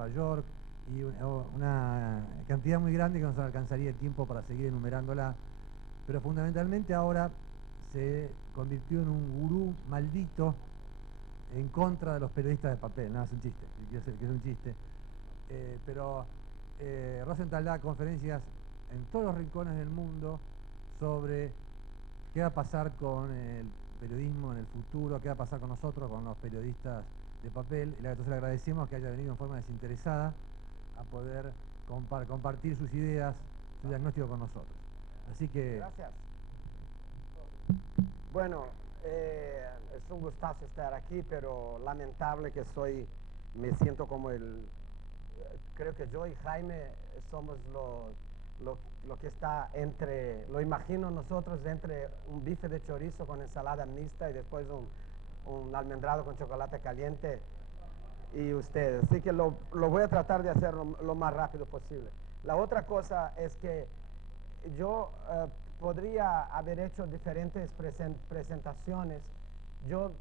Nueva York, y una cantidad muy grande que no nos alcanzaría el tiempo para seguir enumerándola, pero fundamentalmente ahora se convirtió en un gurú maldito en contra de los periodistas de papel. No, es un chiste, quiero decir que es un chiste. Pero Rosenthal da conferencias en todos los rincones del mundo sobre qué va a pasar con el periodismo en el futuro, qué va a pasar con nosotros, con los periodistas de papel. Entonces le agradecemos que haya venido en forma desinteresada a poder compartir sus ideas, su diagnóstico con nosotros. Así que... Gracias. Bueno, es un gustazo estar aquí, pero lamentable que me siento como creo que yo y Jaime somos lo que está entre, lo imagino nosotros entre un bife de chorizo con ensalada mixta y después un almendrado con chocolate caliente y ustedes. Así que lo voy a tratar de hacer lo más rápido posible. La otra cosa es que yo podría haber hecho diferentes presentaciones. Yo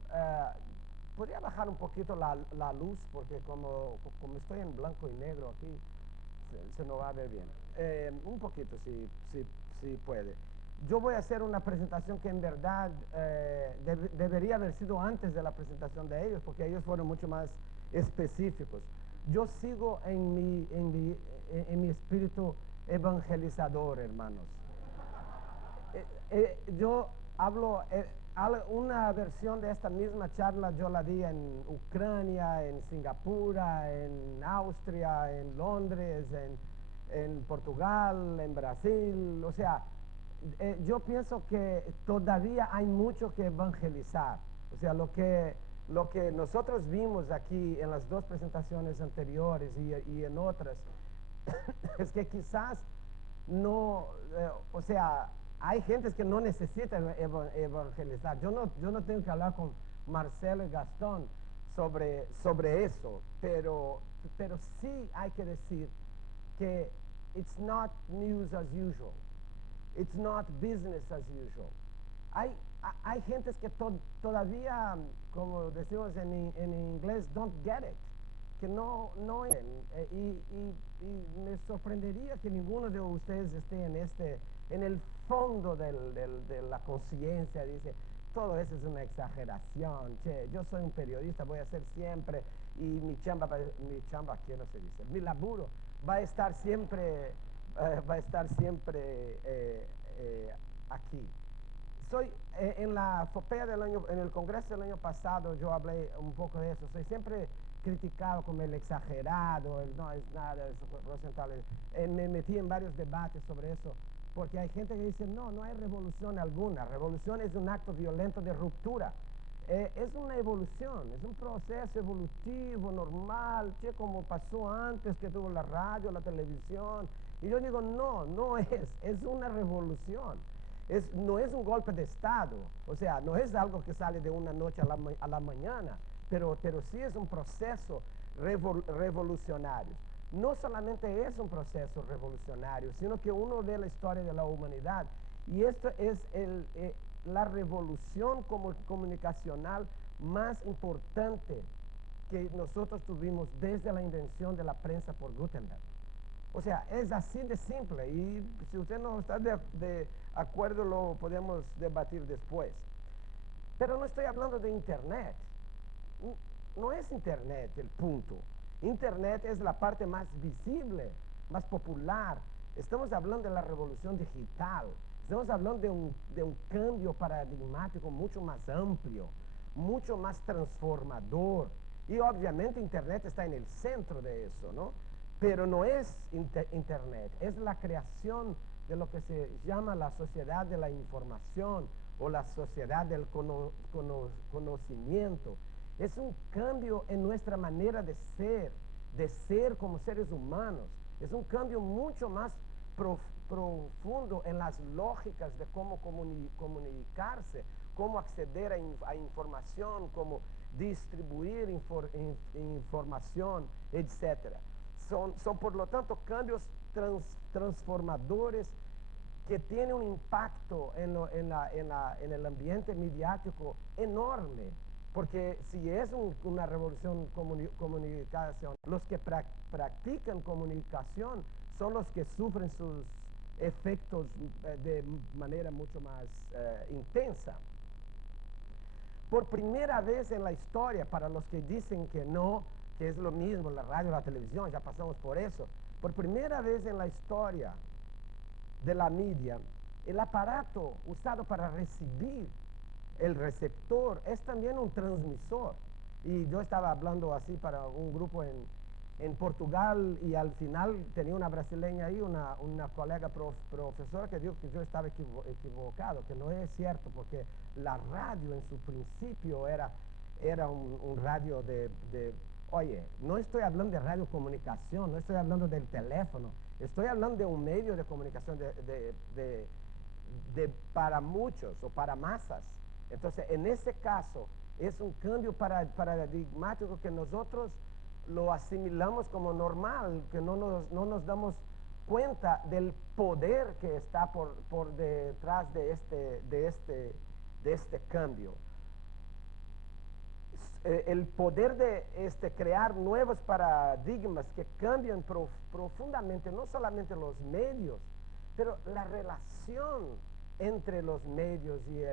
podría bajar un poquito la luz porque como estoy en blanco y negro aquí, se no va a ver bien. Un poquito, si puede. Yo voy a hacer una presentación que en verdad debería haber sido antes de la presentación de ellos, porque ellos fueron mucho más específicos. Yo sigo en mi espíritu evangelizador, hermanos. Yo hablo, una versión de esta misma charla yo la di en Ucrania, en Singapur, en Austria, en Londres, en Portugal, en Brasil. O sea, yo pienso que todavía hay mucho que evangelizar. O sea, lo que nosotros vimos aquí en las dos presentaciones anteriores y en otras, es que quizás no, o sea, hay gentes que no necesitan evangelizar. Yo no tengo que hablar con Marcelo y Gastón sobre eso, pero sí hay que decir que it's not news as usual. It's not business as usual. Hay gentes que todavía, como decimos en inglés, don't get it, que no y me sorprendería que ninguno de ustedes esté en el fondo de la conciencia, dice, todo eso es una exageración, che, yo soy un periodista, voy a hacer siempre, y mi chamba, ¿qué no se dice? Mi laburo va a estar siempre, aquí. En la FOPEA del año, en el Congreso del año pasado, yo hablé un poco de eso. Soy siempre criticado como el exagerado, no es nada, Rosenthal. Me metí en varios debates sobre eso, porque hay gente que dice, no hay revolución alguna. Revolución es un acto violento de ruptura. Es una evolución, es un proceso evolutivo, normal, como pasó antes que tuvo la radio, la televisión. Y yo digo, no es una revolución. No es un golpe de Estado, o sea, no es algo que sale de una noche a la mañana, pero sí es un proceso revolucionario. No solamente es un proceso revolucionario, sino que uno ve la historia de la humanidad y esto es la revolución comunicacional más importante que nosotros tuvimos desde la invención de la prensa por Gutenberg. O sea, es así de simple y si usted no está de acuerdo lo podemos debatir después. Pero no estoy hablando de Internet. No es Internet el punto. Internet es la parte más visible, más popular. Estamos hablando de la revolución digital. Estamos hablando de un cambio paradigmático mucho más amplio, mucho más transformador. Y obviamente Internet está en el centro de eso, ¿no? Pero no es Internet, es la creación de lo que se llama la sociedad de la información o la sociedad del conocimiento. Es un cambio en nuestra manera de ser como seres humanos. Es un cambio mucho más profundo en las lógicas de cómo comunicarse, cómo acceder a información, cómo distribuir información, etc. Son por lo tanto cambios transformadores que tienen un impacto en el ambiente mediático enorme, Porque si es una revolución comunicación, los que practican comunicación son los que sufren sus efectos de manera mucho más intensa. Por primera vez en la historia, para los que dicen que no, que es lo mismo la radio, la televisión, ya pasamos por eso, por primera vez en la historia de la media, el aparato usado para recibir el receptor es también un transmisor. Y yo estaba hablando así para un grupo en Portugal y al final tenía una brasileña ahí, una colega profesora que dijo que yo estaba equivocado, que no es cierto, porque la radio en su principio era un radio oye, no estoy hablando de radiocomunicación, no estoy hablando del teléfono, estoy hablando de un medio de comunicación para muchos o para masas. Entonces, en ese caso, es un cambio paradigmático que nosotros lo asimilamos como normal, que no nos damos cuenta del poder que está por detrás de este cambio. El poder de crear nuevos paradigmas que cambian profundamente, no solamente los medios, pero la relación entre los medios y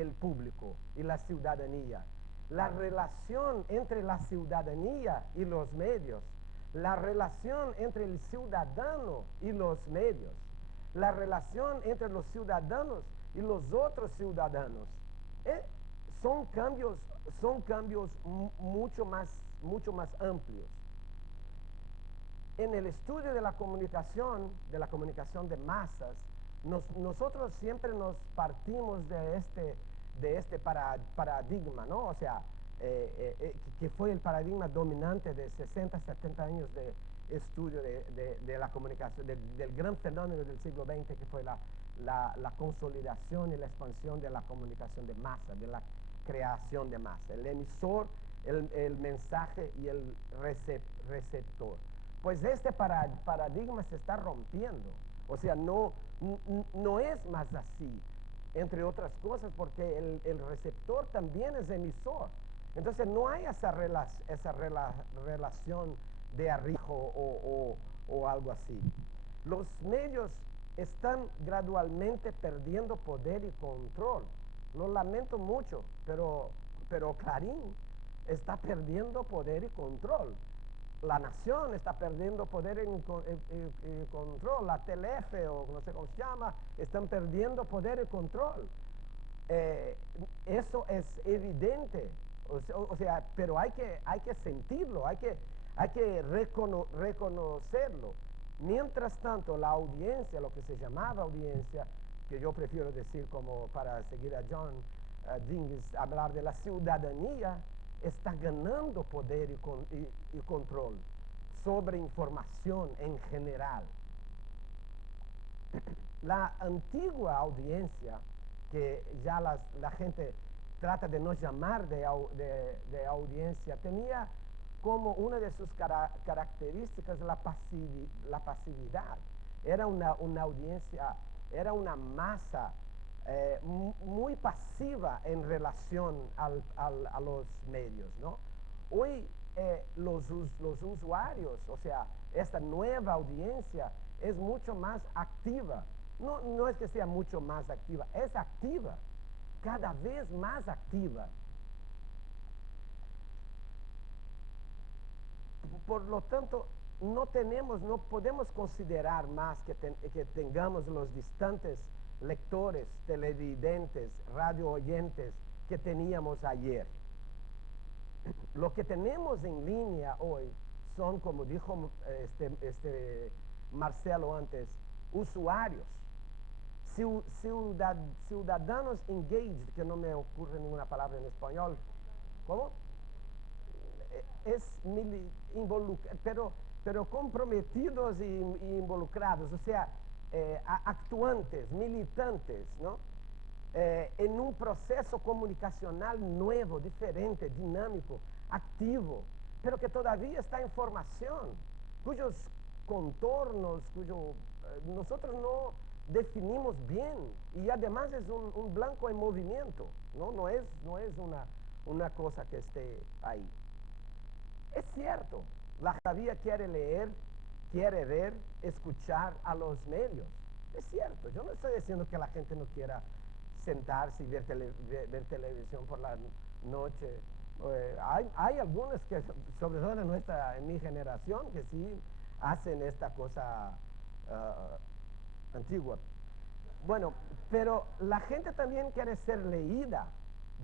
el público y la ciudadanía, la relación entre la ciudadanía y los medios, la relación entre el ciudadano y los medios, la relación entre los ciudadanos y los otros ciudadanos. Son cambios mucho más amplios. En el estudio de la comunicación de masas, nosotros siempre nos partimos de este paradigma, ¿no? O sea, que fue el paradigma dominante de 60, 70 años de estudio de la comunicación, del gran fenómeno del siglo XX, que fue la consolidación y la expansión de la comunicación de masa, de la creación de masa, el emisor, el mensaje y el receptor. Pues este paradigma se está rompiendo, o sea, no es más así, entre otras cosas porque el receptor también es emisor. Entonces no hay esa relación de arrijo o algo así. Los medios están gradualmente perdiendo poder y control. Lo lamento mucho, pero Clarín está perdiendo poder y control. La Nación está perdiendo poder y control. La Telefe, o no sé cómo se llama, están perdiendo poder y control. Eso es evidente. O sea, pero hay que sentirlo, hay que reconocerlo. Mientras tanto, la audiencia, lo que se llamaba audiencia, que yo prefiero decir, como para seguir a John Dingis, hablar de la ciudadanía, está ganando poder y control sobre información en general. La antigua audiencia, que ya la gente trata de no llamar de audiencia, tenía como una de sus características la pasividad. Era una audiencia, era una masa muy pasiva en relación a los medios, ¿no? Hoy los usuarios, o sea, esta nueva audiencia es mucho más activa. No es que sea mucho más activa, es activa, cada vez más activa. Por lo tanto, no podemos considerar más que tengamos los distantes lectores, televidentes, radio oyentes que teníamos ayer. Lo que tenemos en línea hoy son, como dijo Marcelo antes, usuarios, ciudadanos engaged, que no me ocurre ninguna palabra en español. ¿Cómo? Es pero comprometidos y involucrados, o sea, actuantes, militantes, ¿no? En un proceso comunicacional nuevo, diferente, dinámico, activo, pero que todavía está en formación, cuyos contornos, nosotros no definimos bien, y además es un blanco en movimiento, no es una cosa que esté ahí. Es cierto, la gente quiere leer, quiere ver, escuchar a los medios. Es cierto, yo no estoy diciendo que la gente no quiera sentarse y ver televisión por la noche. Hay algunos que, sobre todo en mi generación, que sí hacen esta cosa antigua. Bueno, pero la gente también quiere ser leída,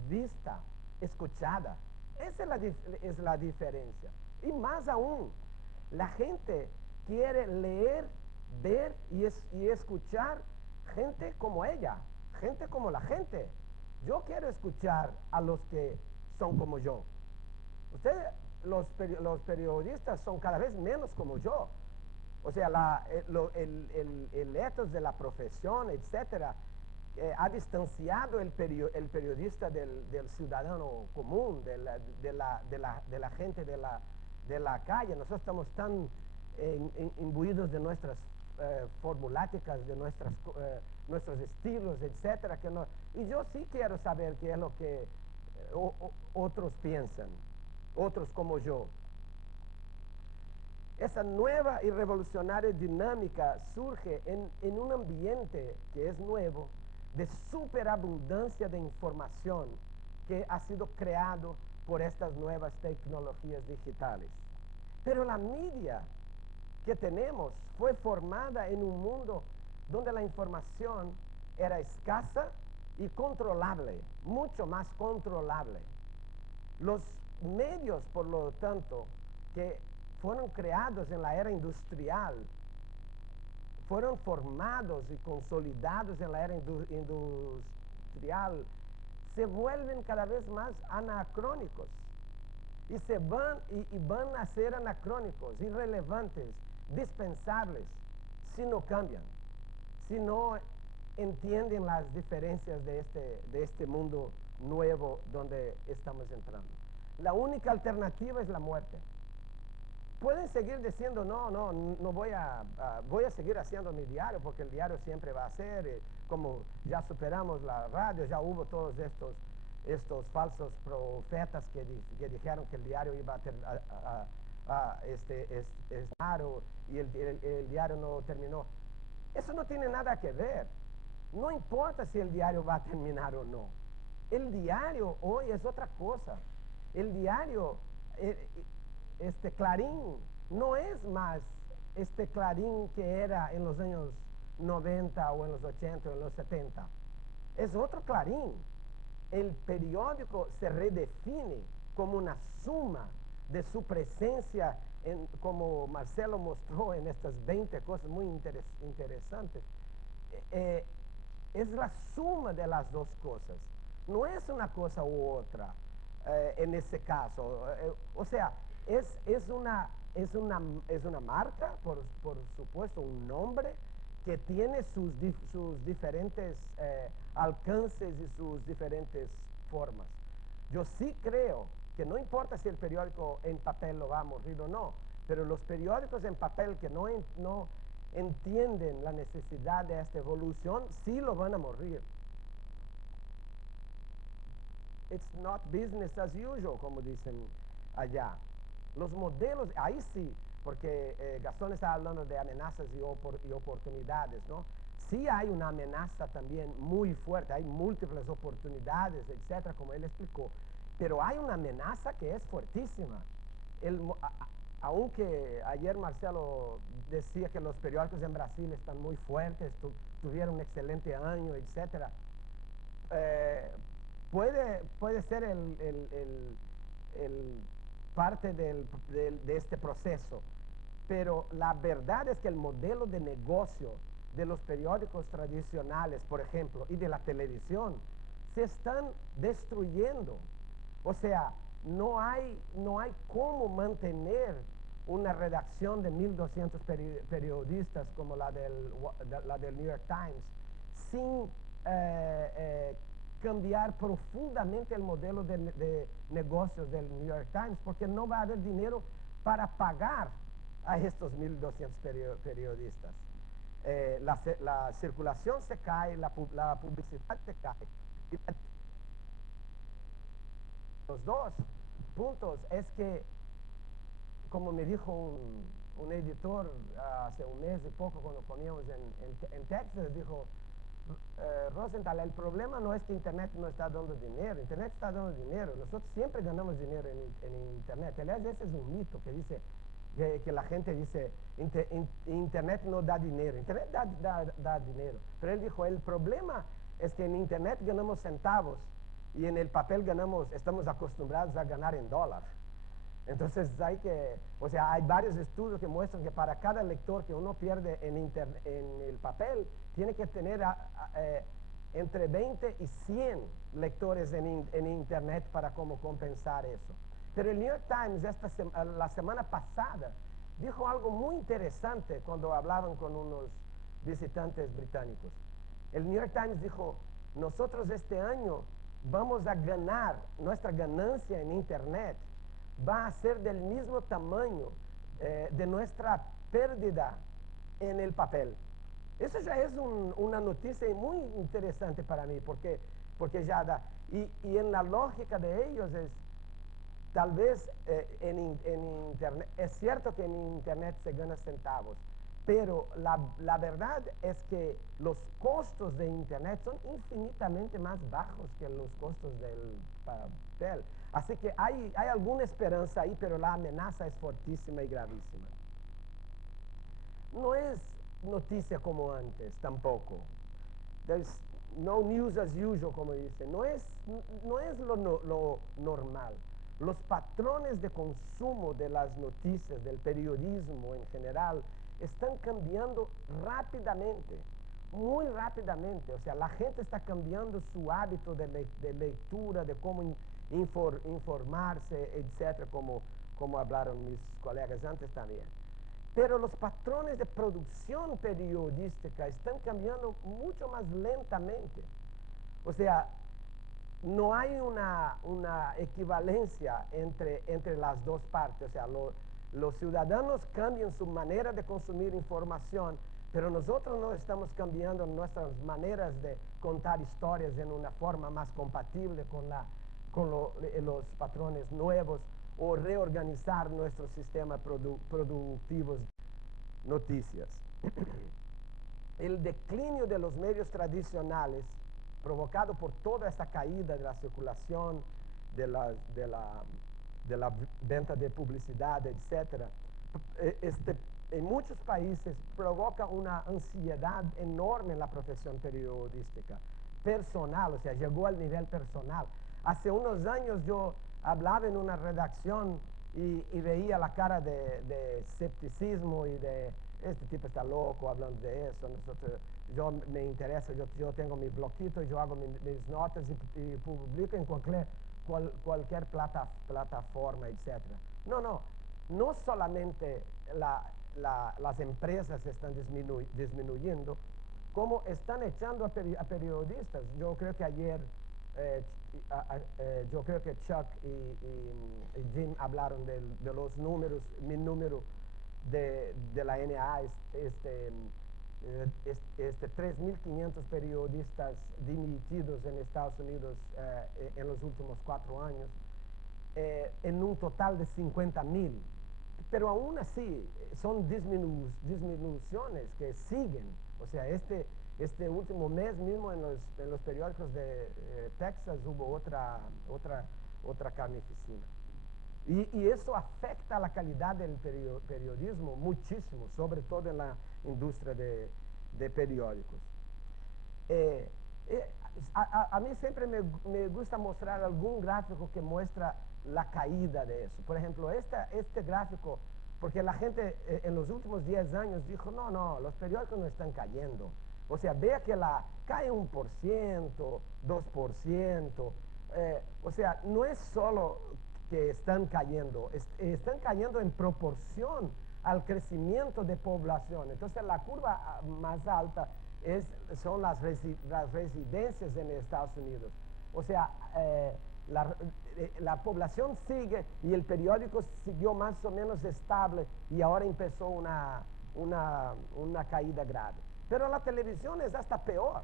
vista, escuchada. Esa es la diferencia. Y más aún, la gente quiere leer, ver y escuchar gente como ella, gente como la gente. Yo quiero escuchar a los que son como yo. Ustedes, los periodistas son cada vez menos como yo. O sea, el ethos de la profesión, etcétera, ha distanciado el periodista del ciudadano común, de la gente de la calle. Nosotros estamos tan imbuidos de nuestras formuláticas, de nuestros estilos, etcétera, que no. Y yo sí quiero saber qué es lo que otros piensan, otros como yo. Esa nueva y revolucionaria dinámica surge en un ambiente que es nuevo, de superabundancia de información que ha sido creado por estas nuevas tecnologías digitales. Pero la media que tenemos fue formada en un mundo donde la información era escasa y controlable, mucho más controlable. Los medios, por lo tanto, que fueron creados en la era industrial, fueron formados y consolidados en la era industrial, se vuelven cada vez más anacrónicos y van a ser anacrónicos, irrelevantes, dispensables, si no cambian, si no entienden las diferencias de este mundo nuevo donde estamos entrando. La única alternativa es la muerte. Pueden seguir diciendo, no voy a seguir haciendo mi diario, porque el diario siempre va a ser, como ya superamos la radio, ya hubo todos estos falsos profetas que dijeron que el diario iba a estar y el diario no terminó. Eso no tiene nada que ver. No importa si el diario va a terminar o no. El diario hoy es otra cosa. El diario, Clarín, no es más este Clarín que era en los años 90 o en los 80 o en los 70. Es otro Clarín. El periódico se redefine como una suma de su presencia, como Marcelo mostró en estas 20 cosas muy interesantes. Es la suma de las dos cosas. No es una cosa u otra en ese caso. O sea, es una marca, por supuesto, un nombre que tiene sus diferentes alcances y sus diferentes formas. Yo sí creo que no importa si el periódico en papel lo va a morir o no, pero los periódicos en papel que no entienden la necesidad de esta evolución, sí lo van a morir. It's not business as usual, como dicen allá. Los modelos, ahí sí, porque Gastón está hablando de amenazas y oportunidades, ¿no? Sí hay una amenaza también muy fuerte, hay múltiples oportunidades, etcétera, como él explicó, pero hay una amenaza que es fuertísima. Aunque ayer Marcelo decía que los periódicos en Brasil están muy fuertes, tuvieron un excelente año, etcétera, puede ser parte de este proceso, pero la verdad es que el modelo de negocio de los periódicos tradicionales, por ejemplo, y de la televisión, se están destruyendo. O sea, no hay cómo mantener una redacción de 1.200 periodistas como la del New York Times sin cambiar profundamente el modelo de negocios del New York Times, porque no va a haber dinero para pagar a estos 1.200 periodistas. La circulación se cae, la publicidad se cae. Los dos puntos es que, como me dijo un editor hace un mes y poco cuando comíamos en Texas, dijo, Rosenthal, el problema no es que Internet no está dando dinero, Internet está dando dinero, nosotros siempre ganamos dinero en Internet. Aliás, ese es un mito que dice, que la gente dice, Internet no da dinero, Internet da dinero. Pero él dijo, el problema es que en Internet ganamos centavos y en el papel estamos acostumbrados a ganar en dólar. Entonces hay varios estudios que muestran que para cada lector que uno pierde en el papel, tiene que tener entre 20 y 100 lectores en Internet para como compensar eso. Pero el New York Times la semana pasada dijo algo muy interesante cuando hablaban con unos visitantes británicos. El New York Times dijo, nosotros este año vamos a ganar, nuestra ganancia en Internet va a ser del mismo tamaño de nuestra pérdida en el papel. Eso ya es una noticia muy interesante para mí, porque ya da, y en la lógica de ellos es, tal vez en Internet, es cierto que en Internet se gana centavos, pero la verdad es que los costos de Internet son infinitamente más bajos que los costos del papel. Así que hay alguna esperanza ahí, pero la amenaza es fortísima y gravísima. No es noticia como antes tampoco. There's no news as usual, como dice. No es lo normal. Los patrones de consumo de las noticias, del periodismo en general, están cambiando rápidamente, muy rápidamente. O sea, la gente está cambiando su hábito de lectura, de cómo informarse, etcétera, como hablaron mis colegas antes también. Pero los patrones de producción periodística están cambiando mucho más lentamente. O sea, no hay una equivalencia entre las dos partes. O sea, los ciudadanos cambian su manera de consumir información, pero nosotros no estamos cambiando nuestras maneras de contar historias en una forma más compatible con los patrones nuevos, o reorganizar nuestro sistema productivo de noticias. El declinio de los medios tradicionales, provocado por toda esta caída de la circulación, de la venta de publicidad, etc., en muchos países provoca una ansiedad enorme en la profesión periodística, personal, o sea, llegó al nivel personal. Hace unos años yo hablaba en una redacción y veía la cara de escepticismo y de, este tipo está loco hablando de eso, yo me interesa, yo tengo mi bloquito, yo hago mis notas y publico en cualquier plataforma, etc. No solamente las empresas están disminuyendo, como están echando a periodistas. Yo creo que ayer, yo creo que Chuck y Jim hablaron de los números, mi número de la NA, 3.500 periodistas dimitidos en Estados Unidos en los últimos 4 años, en un total de 50.000. Pero aún así son disminuciones que siguen. O sea, este último mes mismo en los periódicos de Texas hubo otra carnificina. Y eso afecta la calidad del periodismo muchísimo, sobre todo en la industria de periódicos. A mí siempre me gusta mostrar algún gráfico que muestra la caída de eso. Por ejemplo, este gráfico, porque la gente en los últimos 10 años dijo, no, los periódicos no están cayendo. O sea, vea que cae 1%, 2%. O sea, no es solo que están cayendo en proporción al crecimiento de población. Entonces, la curva más alta son las residencias en Estados Unidos. O sea, la población sigue y el periódico siguió más o menos estable y ahora empezó una caída grave. Pero la televisión es hasta peor.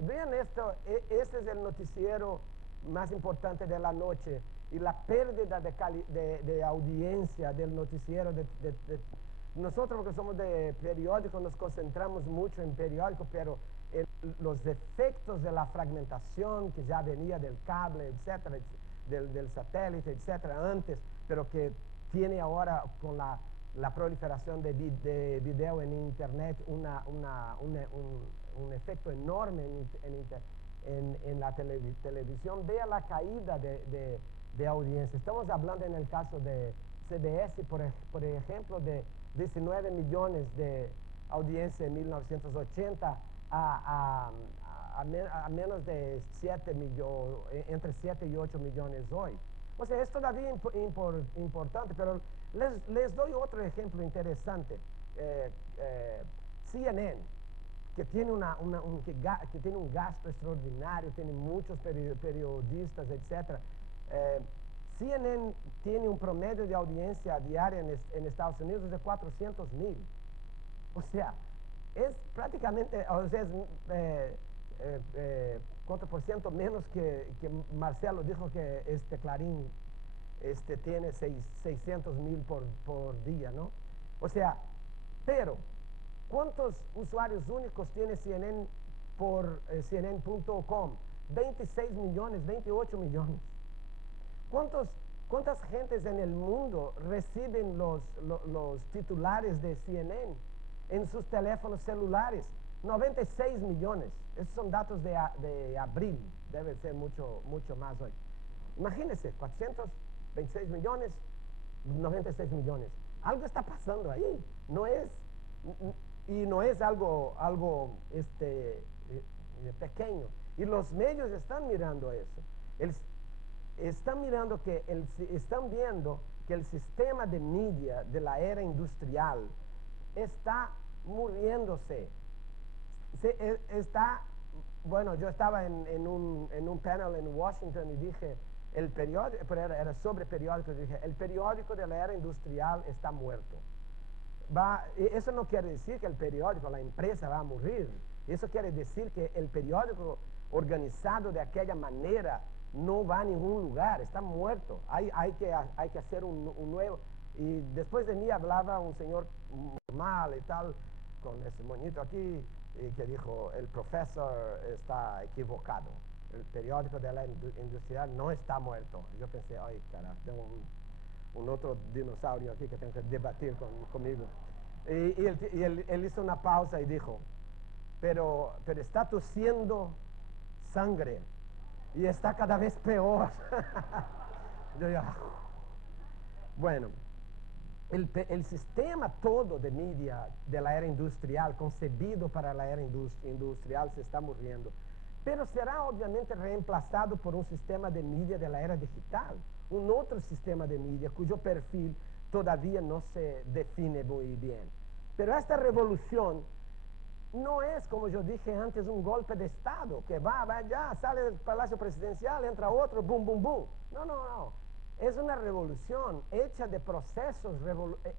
Vean esto, este es el noticiero más importante de la noche y la pérdida de audiencia del noticiero. Nosotros, porque somos de periódico, nos concentramos mucho en periódico, pero los efectos de la fragmentación que ya venía del cable, etcétera, del satélite, etcétera, antes, pero que tiene ahora con la proliferación de video en Internet un efecto enorme en la televisión. Vea la caída de audiencia. Estamos hablando en el caso de CBS, por ejemplo, de 19 millones de audiencia en 1980 a menos de 7 millones, entre 7 y 8 millones hoy. O sea, es todavía importante, pero les doy otro ejemplo interesante. CNN, que tiene, que tiene un gasto extraordinario, tiene muchos periodistas, etc. CNN tiene un promedio de audiencia diaria en Estados Unidos de 400,000. O sea, es prácticamente, o sea, ¿cuánto por ciento menos que Marcelo dijo que Clarín tiene 600,000 por día, ¿no? O sea, pero ¿cuántos usuarios únicos tiene CNN por CNN.com? 26 millones, 28 millones. ¿Cuántas gentes en el mundo reciben los titulares de CNN en sus teléfonos celulares? 96 millones. Esos son datos de abril. Debe ser mucho más hoy. Imagínense, 426 millones, 96 millones. Algo está pasando ahí. No es algo pequeño. Y los medios están mirando eso. Están viendo que el sistema de media de la era industrial está muriéndose. Bueno, yo estaba en un panel en Washington y dije, el periódico, pero era sobre periódico, dije, el periódico de la era industrial está muerto. Eso no quiere decir que el periódico, la empresa va a morir. Eso quiere decir que el periódico organizado de aquella manera no va a ningún lugar, está muerto. Hay que hacer un nuevo. Y después de mí hablaba un señor normal y tal, con ese moñito aquí, y que dijo, el profesor está equivocado. El periódico de la industrial no está muerto. Yo pensé, ay, cara, tengo un otro dinosaurio aquí que tengo que debatir conmigo. Y él hizo una pausa y dijo, pero está tosiendo sangre y está cada vez peor. Yo ya, bueno, el sistema todo de media de la era industrial, concebido para la era industrial, se está muriendo. Pero será obviamente reemplazado por un sistema de media de la era digital, un otro sistema de media cuyo perfil todavía no se define muy bien. Pero esta revolución no es, como yo dije antes, un golpe de Estado, que va ya, sale del Palacio Presidencial, entra otro, boom, boom, boom. No. Es una revolución hecha de procesos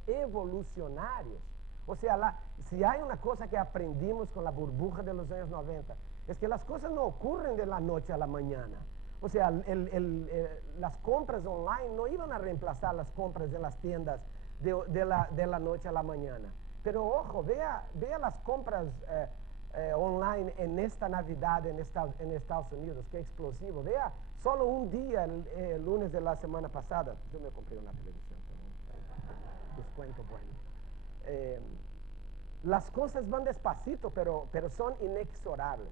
evolucionarios. O sea, si hay una cosa que aprendimos con la burbuja de los años 90, es que las cosas no ocurren de la noche a la mañana. O sea, las compras online no iban a reemplazar las compras en las tiendas de la noche a la mañana. Pero ojo, vea las compras online en esta Navidad en Estados Unidos, qué explosivo. Vea, solo un día, el lunes de la semana pasada, yo me compré una televisión, descuento bueno. Las cosas van despacito, pero son inexorables.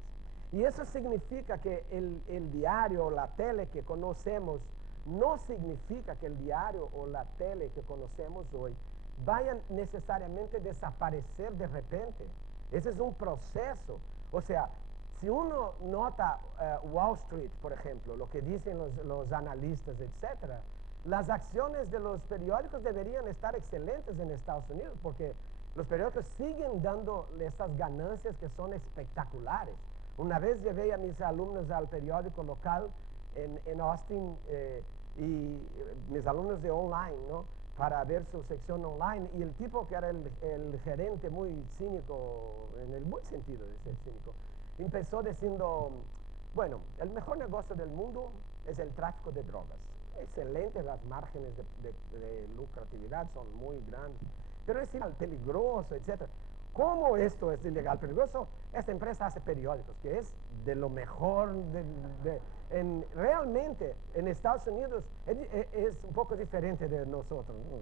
Y eso significa que el diario o la tele que conocemos, no significa que el diario o la tele que conocemos hoy vayan necesariamente a desaparecer de repente. Ese es un proceso. O sea, si uno nota Wall Street, por ejemplo, lo que dicen los analistas, etc., las acciones de los periódicos deberían estar excelentes en Estados Unidos, porque los periódicos siguen dando esas ganancias que son espectaculares. Una vez llevé a mis alumnos al periódico local en Austin y mis alumnos de online, ¿no?, para ver su sección online, y el tipo que era el gerente muy cínico, en el buen sentido de ser cínico, empezó diciendo, bueno, el mejor negocio del mundo es el tráfico de drogas. excelente, las márgenes de lucratividad son muy grandes, pero es ilegal, peligroso, etc. ¿Cómo esto es ilegal, peligroso? Esta empresa hace periódicos, que es de lo mejor, realmente en Estados Unidos es un poco diferente de nosotros, ¿no?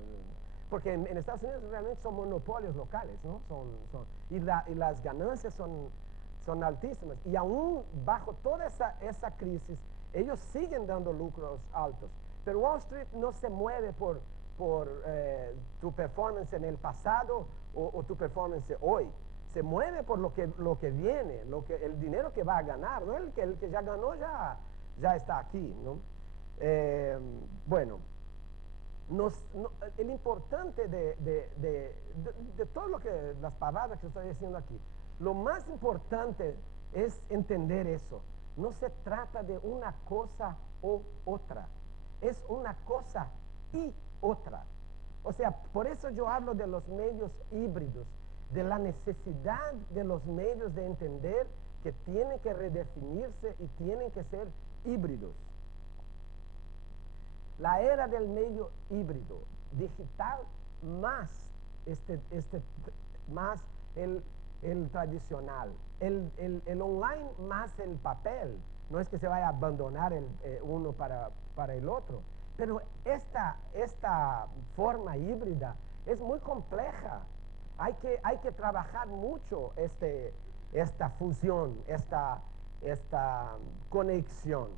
Porque en Estados Unidos realmente son monopolios locales, ¿no? Y las ganancias son altísimas. Y aún bajo toda esa crisis, ellos siguen dando lucros altos. Pero Wall Street no se mueve por tu performance en el pasado o tu performance hoy. Se mueve por lo que viene, el dinero que va a ganar, ¿no? El que ya ganó ya está aquí, ¿no? Bueno, el importante de todo las palabras que estoy diciendo aquí, lo más importante es entender eso. No se trata de una cosa o otra, es una cosa y otra. O sea, por eso yo hablo de los medios híbridos, de la necesidad de los medios de entender que tienen que redefinirse y tienen que ser híbridos. La era del medio híbrido, digital más más el tradicional, el online más el papel. No es que se vaya a abandonar uno para el otro, pero esta forma híbrida es muy compleja. Hay que trabajar mucho esta fusión, esta conexión.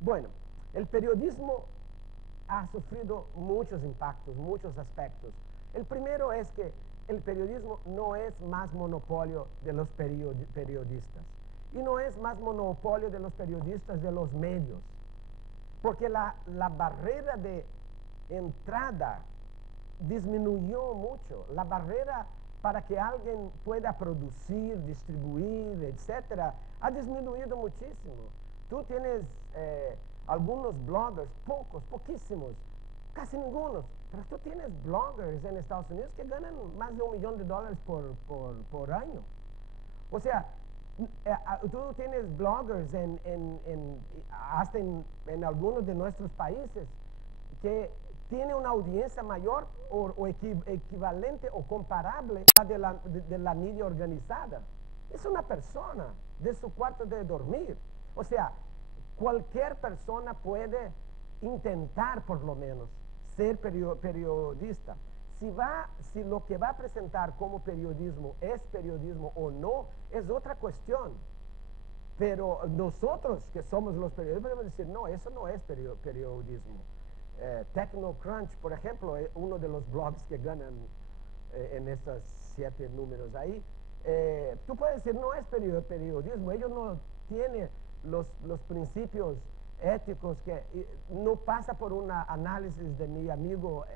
Bueno, el periodismo ha sufrido muchos impactos, muchos aspectos. El primero es que el periodismo no es más monopolio de los periodistas y no es más monopolio de los periodistas de los medios, porque la barrera de entrada disminuyó mucho. La barrera para que alguien pueda producir, distribuir, etcétera, ha disminuido muchísimo. Tú tienes algunos bloggers, poquísimos, casi ningunos, pero tú tienes bloggers en Estados Unidos que ganan más de $1 millón por año. O sea, tú tienes bloggers hasta en algunos de nuestros países que tiene una audiencia mayor o equivalente o comparable a de la media organizada. Es una persona de su cuarto de dormir. O sea, cualquier persona puede intentar por lo menos ser periodista. Si lo que va a presentar como periodismo es periodismo o no, es otra cuestión. Pero nosotros que somos los periodistas podemos decir, no, eso no es periodismo. TechnoCrunch, por ejemplo, es uno de los blogs que ganan en estos 7 números ahí. Tú puedes decir, no es periodismo, ellos no tienen los principios éticos que no pasa por un análisis de mi amigo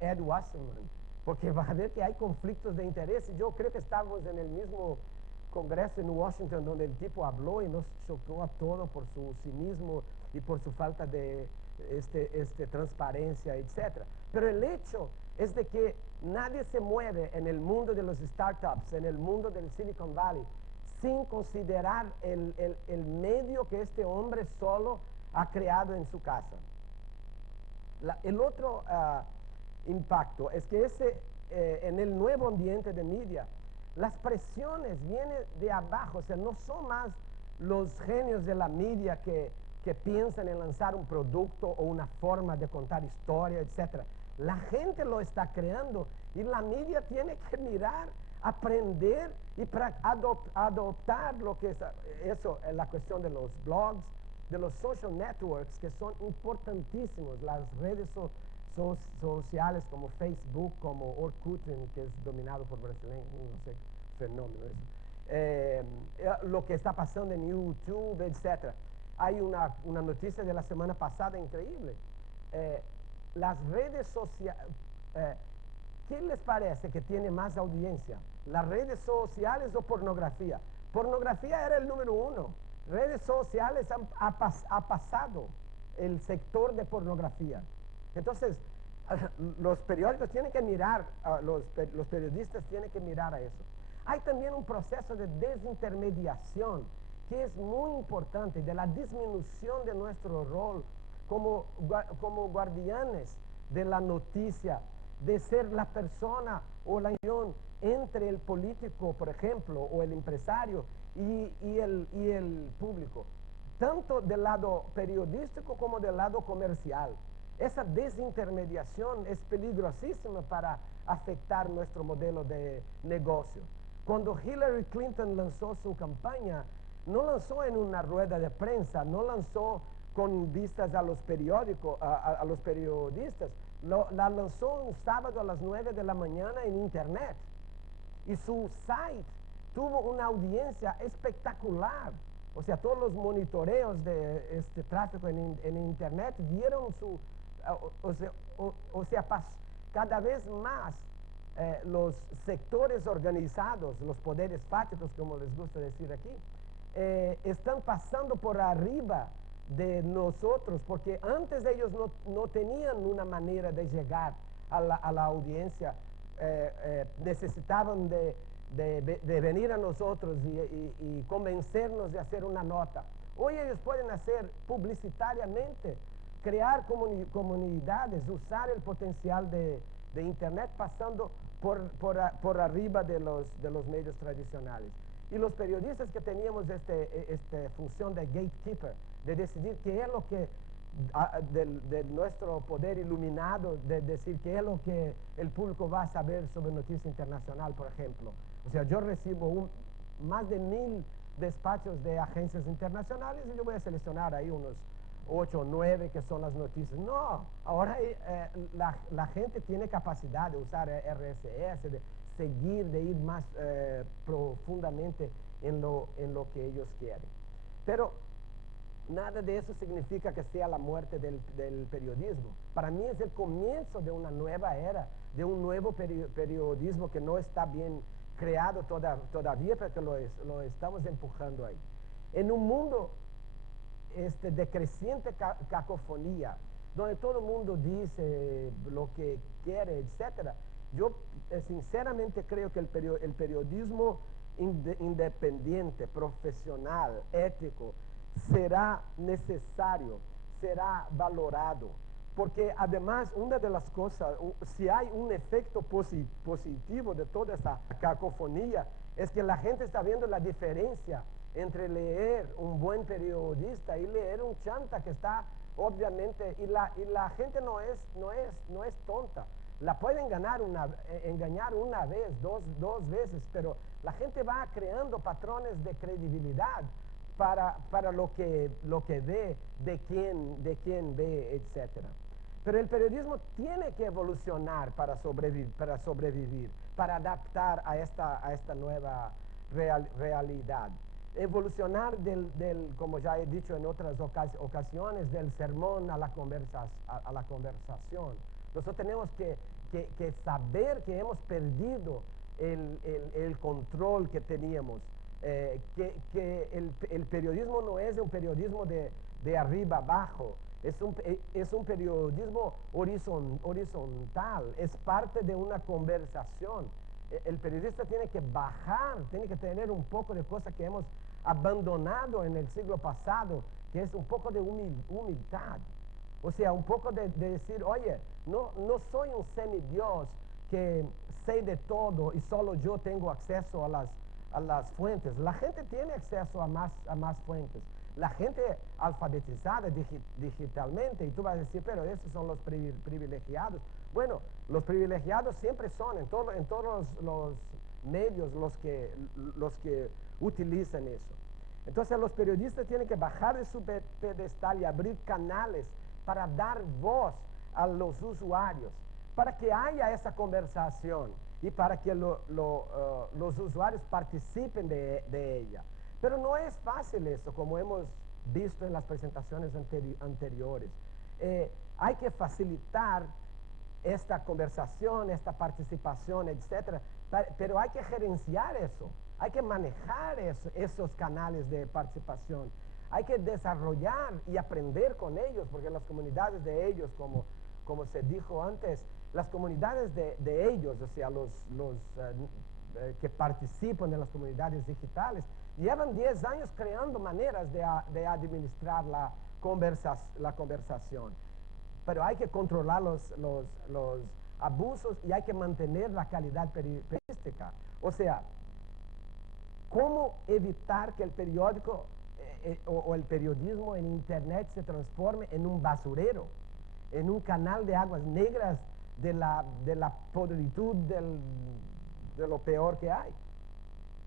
Ed Wasserman, porque va a ver que hay conflictos de interés. Yo creo que estamos en el mismo congreso en Washington donde el tipo habló y nos chocó a todos por su cinismo y por su falta de transparencia, etc. Pero el hecho es de que nadie se mueve en el mundo de los startups, en el mundo del Silicon Valley, sin considerar el medio que este hombre solo ha creado en su casa. El otro impacto es que en el nuevo ambiente de media, las presiones vienen de abajo, o sea, no son más los genios de la media que piensan en lanzar un producto o una forma de contar historia, etc. La gente lo está creando y la media tiene que mirar, aprender y adoptar lo que es eso, la cuestión de los blogs, de los social networks, que son importantísimos, las redes sociales como Facebook, como Orkut, que es dominado por brasileños, no sé, fenómeno eso. Lo que está pasando en YouTube, etc. Hay una noticia de la semana pasada increíble. Las redes sociales, ¿qué les parece que tiene más audiencia? ¿Las redes sociales o pornografía? Pornografía era el número 1. Redes sociales ha pasado el sector de pornografía. Entonces, los periódicos tienen que mirar, los periodistas tienen que mirar a eso. Hay también un proceso de desintermediación que es muy importante, de la disminución de nuestro rol como guardianes de la noticia, de ser la persona o la unión entre el político, por ejemplo, o el empresario y el público, tanto del lado periodístico como del lado comercial. Esa desintermediación es peligrosísima para afectar nuestro modelo de negocio. Cuando Hillary Clinton lanzó su campaña, no lanzó en una rueda de prensa, no lanzó con vistas a los periódicos, a los periodistas, la lanzó un sábado a las 9 de la mañana en internet. Y su site tuvo una audiencia espectacular. O sea, todos los monitoreos de este tráfico en internet vieron su, cada vez más los sectores organizados, los poderes fácticos, como les gusta decir aquí, están pasando por arriba de nosotros, porque antes ellos no tenían una manera de llegar a la audiencia, necesitaban de venir a nosotros y convencernos de hacer una nota. Hoy ellos pueden hacer publicitariamente, crear comunidades, usar el potencial de internet pasando por arriba de los medios tradicionales. Y los periodistas que teníamos esta función de gatekeeper, de decidir qué es lo que, de nuestro poder iluminado, de decir qué es lo que el público va a saber sobre noticia internacional, por ejemplo. O sea, yo recibo más de 1000 despachos de agencias internacionales y yo voy a seleccionar ahí unos 8 o 9 que son las noticias. No, ahora la gente tiene capacidad de usar RSS, de seguir, de ir más profundamente en lo que ellos quieren. Pero nada de eso significa que sea la muerte del periodismo. Para mí es el comienzo de una nueva era, de un nuevo periodismo que no está bien creado todavía, pero que lo estamos empujando ahí. En un mundo de creciente cacofonía, donde todo el mundo dice lo que quiere, etc., yo sinceramente creo que el periodismo independiente, profesional, ético, será necesario, será valorado, porque además una de las cosas, si hay un efecto positivo de toda esta cacofonía, es que la gente está viendo la diferencia entre leer un buen periodista y leer un chanta que está obviamente, y la gente no es tonta. La pueden engañar una vez, dos veces, pero la gente va creando patrones de credibilidad para lo que ve, de quién ve, etc. Pero el periodismo tiene que evolucionar para sobrevivir, para adaptar a esta nueva realidad. Evolucionar como ya he dicho en otras ocasiones, del sermón a la conversación. Nosotros tenemos que saber que hemos perdido el control que teníamos, que el periodismo no es un periodismo de arriba abajo, es un periodismo horizontal, es parte de una conversación. El periodista tiene que bajar, tiene que tener un poco de cosas que hemos abandonado en el siglo pasado, que es un poco de humildad. O sea, un poco de decir, oye, no soy un semidios que sé de todo y solo yo tengo acceso a las fuentes. La gente tiene acceso a más fuentes. La gente alfabetizada digitalmente, y tú vas a decir, pero esos son los privilegiados. Bueno, los privilegiados siempre son en todos los medios los que utilizan eso. Entonces los periodistas tienen que bajar de su pedestal y abrir canales para dar voz a los usuarios, para que haya esa conversación y para que los usuarios participen de ella. Pero no es fácil eso, como hemos visto en las presentaciones anteriores. Hay que facilitar esta conversación, esta participación, etc. Pero hay que gerenciar eso, hay que manejar esos canales de participación. Hay que desarrollar y aprender con ellos, porque las comunidades de ellos, como se dijo antes, las comunidades de ellos, o sea, los que participan en las comunidades digitales, llevan 10 años creando maneras de administrar la la conversación. Pero hay que controlar los abusos y hay que mantener la calidad periodística. O sea, ¿cómo evitar que el periódico o el periodismo en Internet se transforme en un basurero, en un canal de aguas negras de la podritud de lo peor que hay?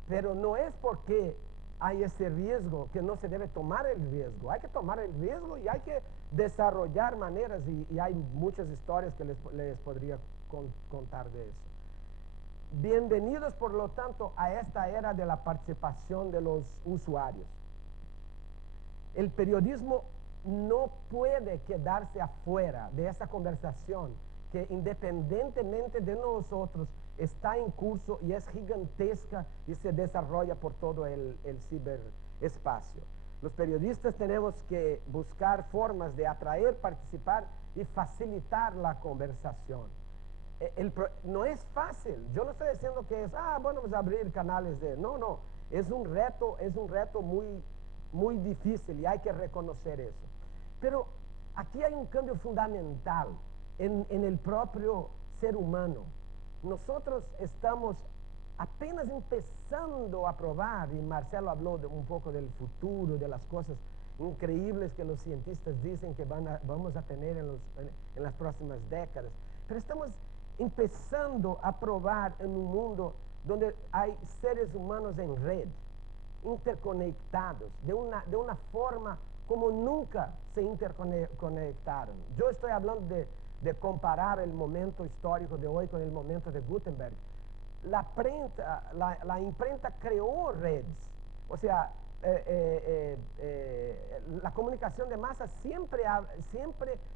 Pero no es porque hay ese riesgo que no se debe tomar el riesgo. Hay que tomar el riesgo y hay que desarrollar maneras, y hay muchas historias que les podría contar de eso. Bienvenidos, por lo tanto, a esta era de la participación de los usuarios. El periodismo no puede quedarse afuera de esa conversación que, independientemente de nosotros, está en curso y es gigantesca y se desarrolla por todo el ciberespacio. Los periodistas tenemos que buscar formas de atraer, participar y facilitar la conversación. No es fácil. Yo no estoy diciendo que es, bueno, pues abrir canales de... No, es un reto muy difícil y hay que reconocer eso. Pero aquí hay un cambio fundamental en el propio ser humano. Nosotros estamos apenas empezando a probar, y Marcelo habló un poco del futuro, de las cosas increíbles que los cientistas dicen que vamos a tener en las próximas décadas. Pero estamos empezando a probar en un mundo donde hay seres humanos en red, interconectados, de una forma como nunca se interconectaron. Yo estoy hablando de comparar el momento histórico de hoy con el momento de Gutenberg. La imprenta creó redes, o sea, la comunicación de masa siempre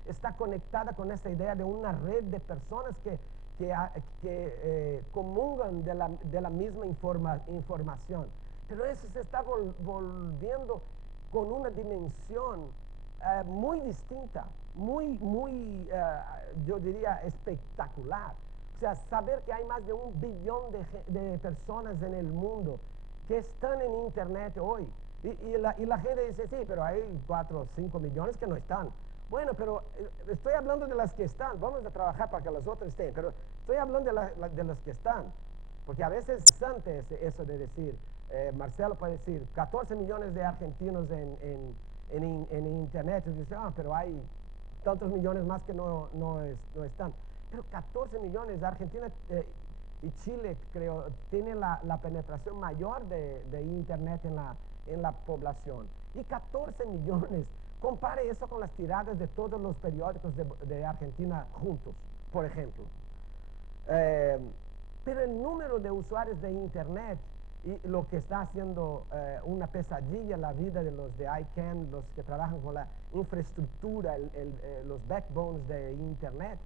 está conectada con esta idea de una red de personas que comungan de la misma información. Pero eso se está volviendo con una dimensión muy distinta, yo diría, espectacular. O sea, saber que hay más de 1 billón de personas en el mundo que están en Internet hoy. Y la gente dice, sí, pero hay 4 o 5 millones que no están. Bueno, pero estoy hablando de las que están. Vamos a trabajar para que las otras estén, pero estoy hablando de las que están. Porque a veces es antes eso de decir, Marcelo puede decir, 14 millones de argentinos en Internet. Y dice, pero hay tantos millones más que no están. Pero 14 millones de Argentina y Chile, creo, tienen la penetración mayor de Internet en la población. Y 14 millones, compare eso con las tiradas de todos los periódicos de Argentina juntos, por ejemplo. Pero el número de usuarios de Internet y lo que está haciendo una pesadilla en la vida de los de ICANN, los que trabajan con la infraestructura, los backbones de Internet,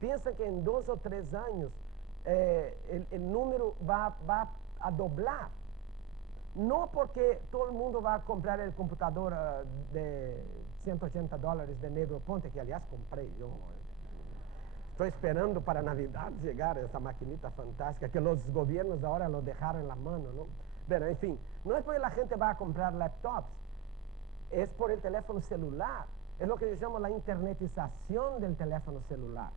piensan que en 2 o 3 años el número va a doblar. No porque todo el mundo va a comprar el computador de $180 de Negroponte, que aliás compré yo. Estoy esperando para Navidad llegar a esta maquinita fantástica, que los gobiernos ahora lo dejaron en la mano, ¿no? Pero, en fin, no es porque la gente va a comprar laptops, es por el teléfono celular. Es lo que yo llamo la internetización del teléfono celular.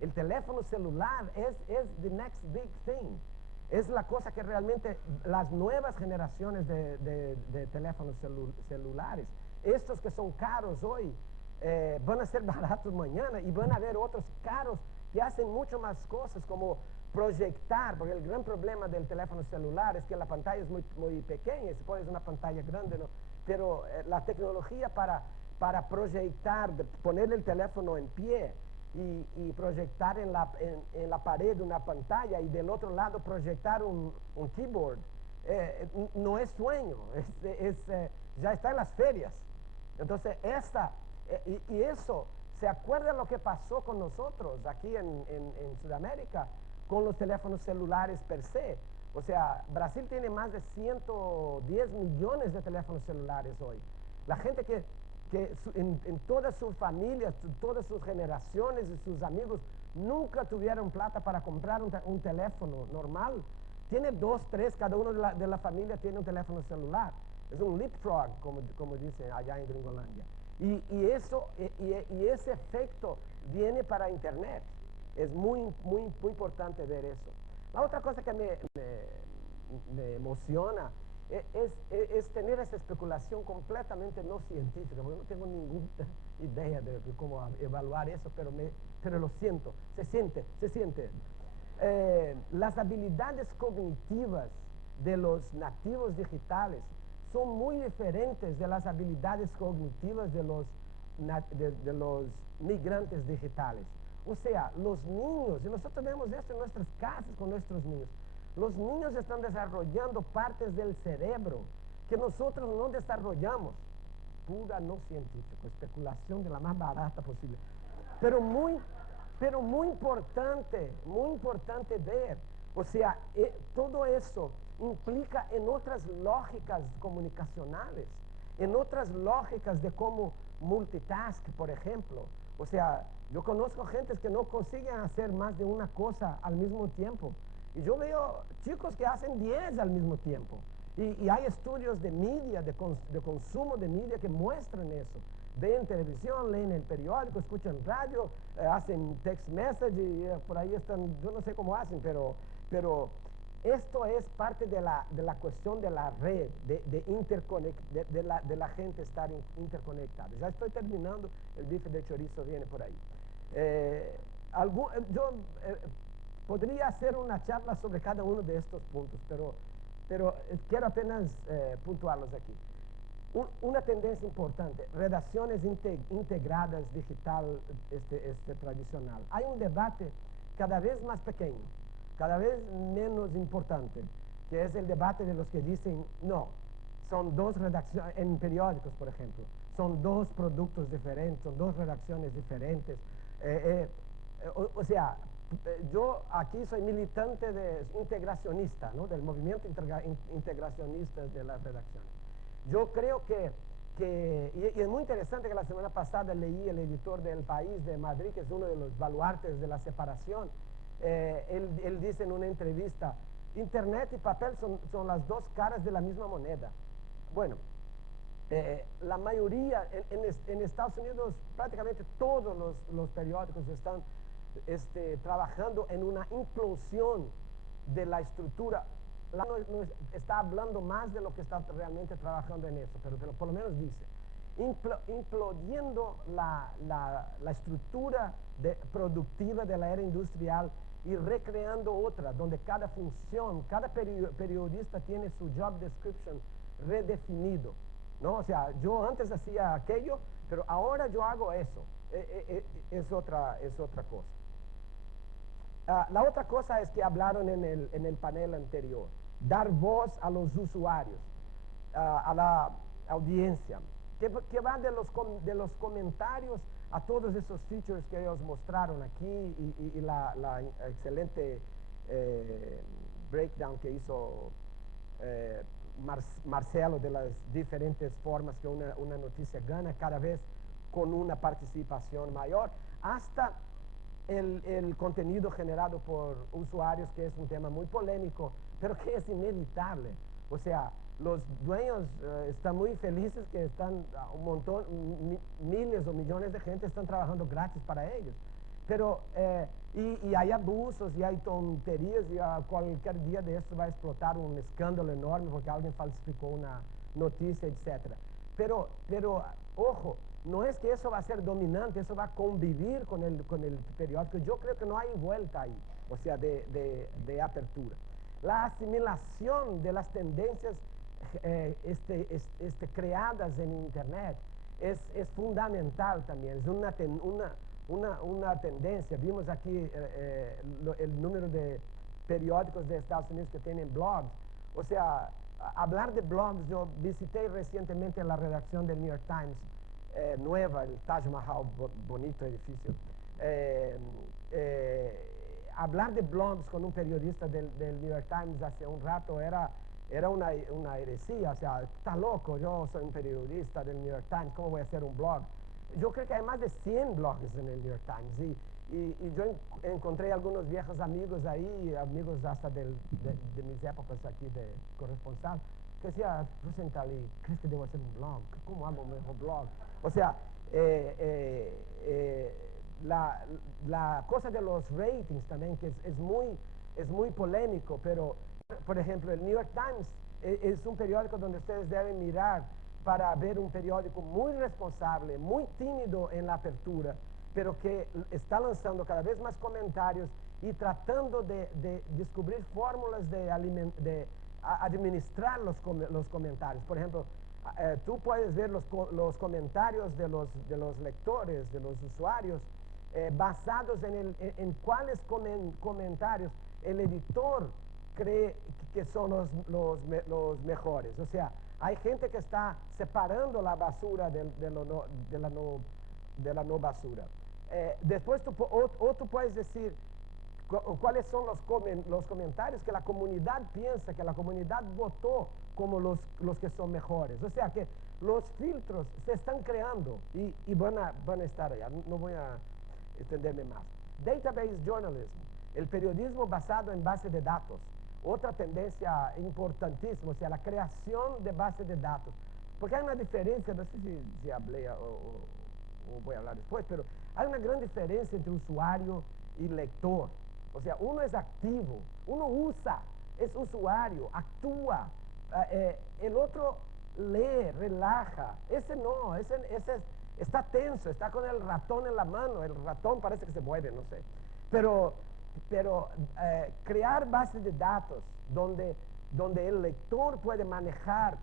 El teléfono celular es the next big thing. Es la cosa que realmente las nuevas generaciones de teléfonos celulares, estos que son caros hoy, van a ser baratos mañana, y van a haber otros caros que hacen mucho más cosas, como proyectar, porque el gran problema del teléfono celular es que la pantalla es muy pequeña, y se puede una pantalla grande, ¿no? Pero la tecnología para proyectar, poner el teléfono en pie y proyectar en la pared una pantalla, y del otro lado proyectar un keyboard, no es sueño, ya está en las ferias. Entonces y eso, ¿se acuerdan lo que pasó con nosotros aquí en Sudamérica con los teléfonos celulares per se? O sea, Brasil tiene más de 110 millones de teléfonos celulares hoy. La gente que en todas sus familias, todas sus generaciones y sus amigos nunca tuvieron plata para comprar un teléfono normal. Tiene 2, 3, cada uno de la familia tiene un teléfono celular. Es un leapfrog, como dicen allá en Gringolandia. Y ese efecto viene para Internet. Es muy importante ver eso. La otra cosa que me emociona es tener esa especulación completamente no científica, porque no tengo ninguna idea de cómo evaluar eso, pero lo siento, se siente. Las habilidades cognitivas de los nativos digitales son muy diferentes de las habilidades cognitivas de los migrantes digitales. O sea, los niños, y nosotros vemos esto en nuestras casas con nuestros niños, los niños están desarrollando partes del cerebro que nosotros no desarrollamos. Pura no científico, especulación de la más barata posible. Pero muy importante ver. O sea, todo eso implica en otras lógicas comunicacionales, en otras lógicas de cómo multitask, por ejemplo. O sea, yo conozco gentes que no consiguen hacer más de una cosa al mismo tiempo. Y yo veo chicos que hacen 10 al mismo tiempo. Y hay estudios de media, de consumo de media que muestran eso. Ven televisión, leen el periódico, escuchan radio, hacen text message y por ahí están, yo no sé cómo hacen, pero esto es parte de la cuestión de la red, de la gente estar interconectada. Ya estoy terminando, el bife de chorizo viene por ahí. Yo podría hacer una charla sobre cada uno de estos puntos, pero quiero apenas puntuarlos aquí. Una tendencia importante, redacciones integradas digital tradicional. Hay un debate cada vez más pequeño, cada vez menos importante, que es el debate de los que dicen, no, son dos redacciones, en periódicos, por ejemplo, son dos productos diferentes, son dos redacciones diferentes. O sea, yo aquí soy militante integracionista, ¿no? Del movimiento integracionista de las redacciones. Yo creo y es muy interesante que la semana pasada leí el editor del País de Madrid, que es uno de los baluartes de la separación. Él dice en una entrevista, Internet y papel son las dos caras de la misma moneda. Bueno, la mayoría, en Estados Unidos prácticamente todos los periódicos están trabajando en una implosión de la estructura. No está hablando más de lo que está realmente trabajando en eso, pero por lo menos dice, implodiendo la estructura productiva de la era industrial y recreando otra, donde cada función, cada periodista tiene su job description redefinido, ¿no? O sea, yo antes hacía aquello, pero ahora yo hago eso. Es otra cosa. La otra cosa es que hablaron en el panel anterior, dar voz a los usuarios, a la audiencia, que va de los comentarios a todos esos features que ellos mostraron aquí y la excelente breakdown que hizo Marcelo de las diferentes formas que una noticia gana cada vez con una participación mayor, hasta el contenido generado por usuarios, que es un tema muy polémico, pero que es inevitable. O sea, los dueños están muy felices que están un montón, miles o millones de gente están trabajando gratis para ellos. Pero, y hay abusos y hay tonterías y cualquier día de esto va a explotar un escándalo enorme porque alguien falsificó una noticia, etc. Pero ojo, no es que eso va a ser dominante, eso va a convivir con el periódico. Yo creo que no hay vuelta ahí, o sea, de apertura. La asimilación de las tendencias creadas en Internet es fundamental también, es una tendencia. Vimos aquí el número de periódicos de Estados Unidos que tienen blogs. O sea, hablar de blogs, yo visité recientemente la redacción del New York Times, nueva, el Taj Mahal, bonito edificio. Hablar de blogs con un periodista del New York Times hace un rato era una heresía. O sea, está loco, yo soy un periodista del New York Times, ¿cómo voy a hacer un blog? Yo creo que hay más de 100 blogs en el New York Times y yo encontré algunos viejos amigos ahí, amigos hasta de mis épocas aquí de corresponsal, que decía, Rosenthal, ¿crees que debo hacer un blog? ¿Cómo hago un mejor blog? O sea, la cosa de los ratings también, que es muy polémico, pero, por ejemplo, el New York Times es un periódico donde ustedes deben mirar para ver un periódico muy responsable, muy tímido en la apertura, pero que está lanzando cada vez más comentarios y tratando de descubrir fórmulas de administrar los comentarios. Por ejemplo, tú puedes ver los comentarios de los lectores, de los usuarios, basados en cuáles comentarios el editor cree que son los mejores. O sea, hay gente que está separando la basura de la no basura. Después tú puedes decir cuáles son los comentarios que la comunidad piensa, que la comunidad votó como los que son mejores. O sea que los filtros se están creando y van a estar allá. No voy a extenderme más. Database journalism, el periodismo basado en base de datos. Otra tendencia importantísima, o sea, la creación de bases de datos. Porque hay una diferencia, no sé si hablé o voy a hablar después, pero hay una gran diferencia entre usuario y lector. O sea, uno es activo, uno usa, es usuario, actúa. El otro lee, relaja. Ese no, ese está tenso, está con el ratón en la mano. El ratón parece que se mueve, no sé. Pero crear bases de datos donde el lector puede manejar,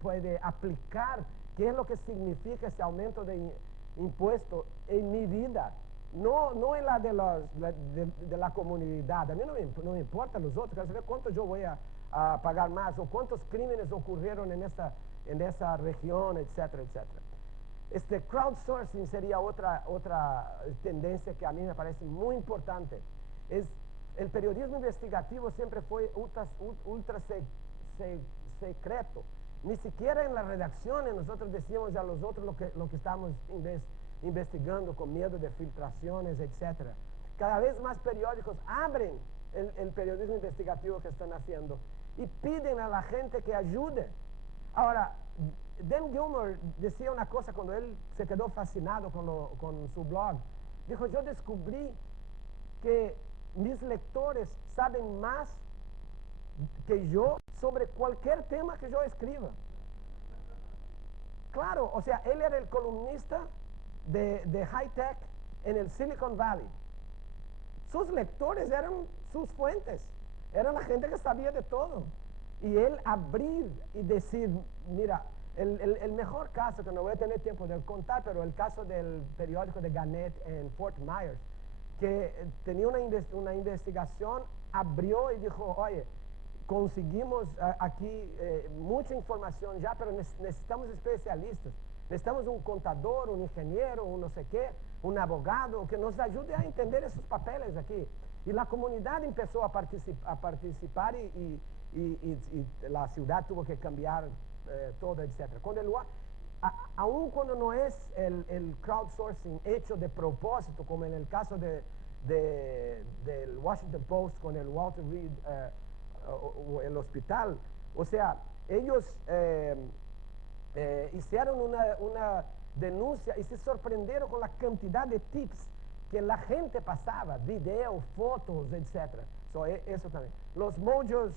puede aplicar qué es lo que significa ese aumento de impuesto en mi vida, no en la de la comunidad. A mí no me importa los otros, quiero saber cuánto yo voy a pagar más o cuántos crímenes ocurrieron en esa región, etcétera, etcétera. Crowdsourcing sería otra tendencia que a mí me parece muy importante. El periodismo investigativo siempre fue ultra secreto. Ni siquiera en las redacciones nosotros decíamos a los otros lo que estamos investigando con miedo de filtraciones, etc. Cada vez más periódicos abren el periodismo investigativo que están haciendo y piden a la gente que ayude. Ahora, Dan Gilmore decía una cosa cuando él se quedó fascinado con su blog. Dijo, yo descubrí que mis lectores saben más que yo sobre cualquier tema que yo escriba. Claro, o sea, él era el columnista de high tech en el Silicon Valley. Sus lectores eran sus fuentes, eran la gente que sabía de todo. Y él abrir y decir, mira, el mejor caso, que no voy a tener tiempo de contar, pero el caso del periódico de Gannett en Fort Myers, que tenía una investigación, abrió y dijo, oye, conseguimos aquí mucha información ya, pero necesitamos especialistas. Necesitamos un contador, un ingeniero, un no sé qué, un abogado que nos ayude a entender esos papeles aquí. Y la comunidad empezó a participar y la ciudad tuvo que cambiar todo, etc. Aún cuando no es el crowdsourcing hecho de propósito, como en el caso del Washington Post con el Walter Reed, el hospital, o sea, ellos hicieron una denuncia y se sorprendieron con la cantidad de tips que la gente pasaba, videos, fotos, etc. Eso también. Los mojos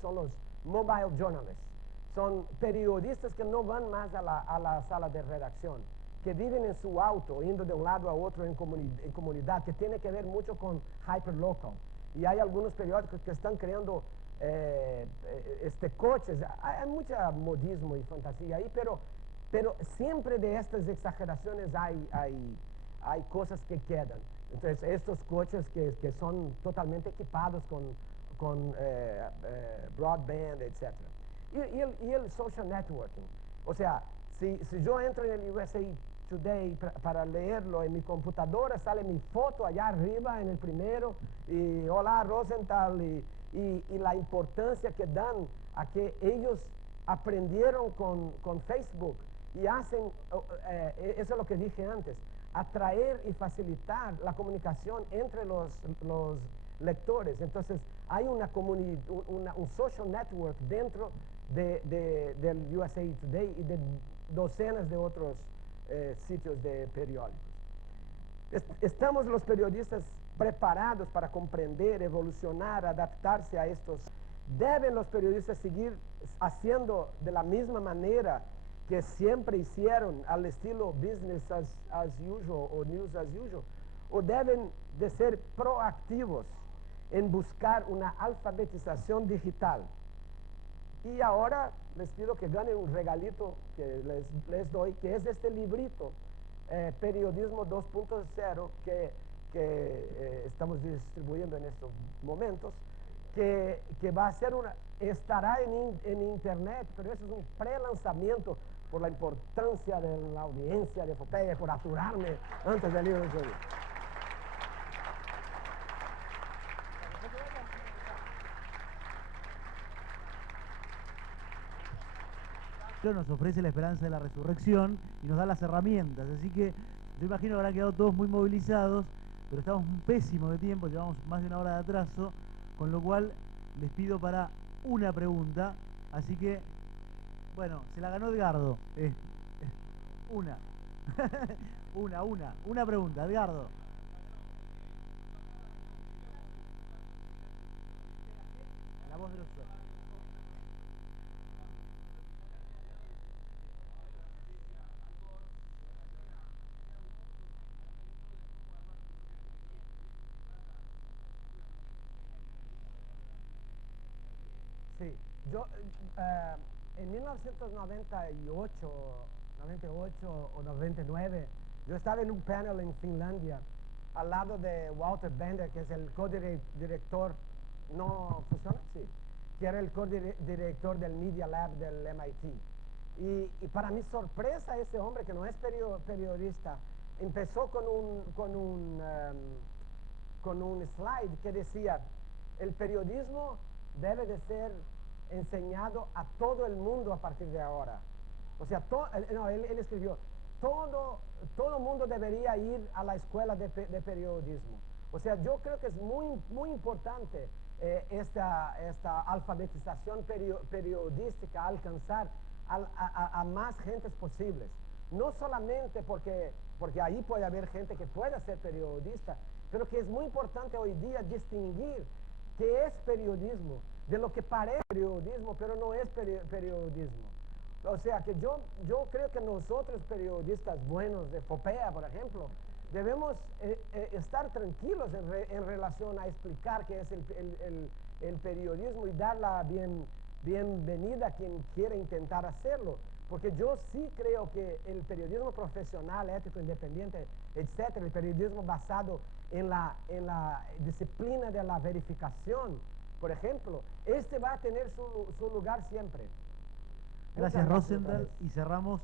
son los mobile journalists. Son periodistas que no van más a la sala de redacción, que viven en su auto, yendo de un lado a otro en comunidad, que tiene que ver mucho con hyperlocal. Y hay algunos periódicos que están creando coches. Hay mucho modismo y fantasía ahí, pero siempre de estas exageraciones hay cosas que quedan. Entonces, estos coches que son totalmente equipados con broadband, etc. Y el social networking. O sea, si yo entro en el USA Today para leerlo en mi computadora, sale mi foto allá arriba en el primero, y hola Rosenthal, y la importancia que dan a que ellos aprendieron con Facebook y hacen, eso es lo que dije antes, atraer y facilitar la comunicación entre los lectores. Entonces, hay un social network dentro del USA Today y de docenas de otros sitios de periódicos. Estamos los periodistas preparados para comprender, evolucionar, adaptarse a estos. ¿Deben los periodistas seguir haciendo de la misma manera que siempre hicieron, al estilo business as usual o news as usual? ¿O deben de ser proactivos en buscar una alfabetización digital? Y ahora les pido que ganen un regalito que les doy, que es este librito, Periodismo 2.0, que estamos distribuyendo en estos momentos, que va a ser estará en internet, pero eso es un pre-lanzamiento por la importancia de la audiencia de Epopeya, por aturarme antes del libro de hoy. Nos ofrece la esperanza de la resurrección y nos da las herramientas, así que yo imagino que habrán quedado todos muy movilizados, pero estamos un pésimo de tiempo, llevamos más de una hora de atraso, con lo cual les pido para una pregunta, así que, bueno, se la ganó Edgardo, una, una pregunta, Edgardo. La voz de los sueños. Sí, yo en 1998 o 99, yo estaba en un panel en Finlandia al lado de Walter Bender, que es el codirector, ¿no funciona? Sí, que era el codirector del Media Lab del MIT. Y para mi sorpresa, ese hombre, que no es periodista, empezó con un slide que decía: el periodismo debe de ser enseñado a todo el mundo a partir de ahora. O sea, él escribió, todo mundo debería ir a la escuela de periodismo. O sea, yo creo que es muy importante esta alfabetización periodística, alcanzar a más gentes posibles. No solamente porque ahí puede haber gente que pueda ser periodista, pero que es muy importante hoy día distinguir qué es periodismo de lo que parece periodismo, pero no es periodismo. O sea que yo creo que nosotros, periodistas buenos de Fopea, por ejemplo, debemos estar tranquilos en relación a explicar qué es el periodismo y dar la bienvenida a quien quiera intentar hacerlo. Porque yo sí creo que el periodismo profesional, ético, independiente, etcétera, el periodismo basado en la disciplina de la verificación, por ejemplo, este va a tener su lugar siempre. Gracias, Rosendahl, y cerramos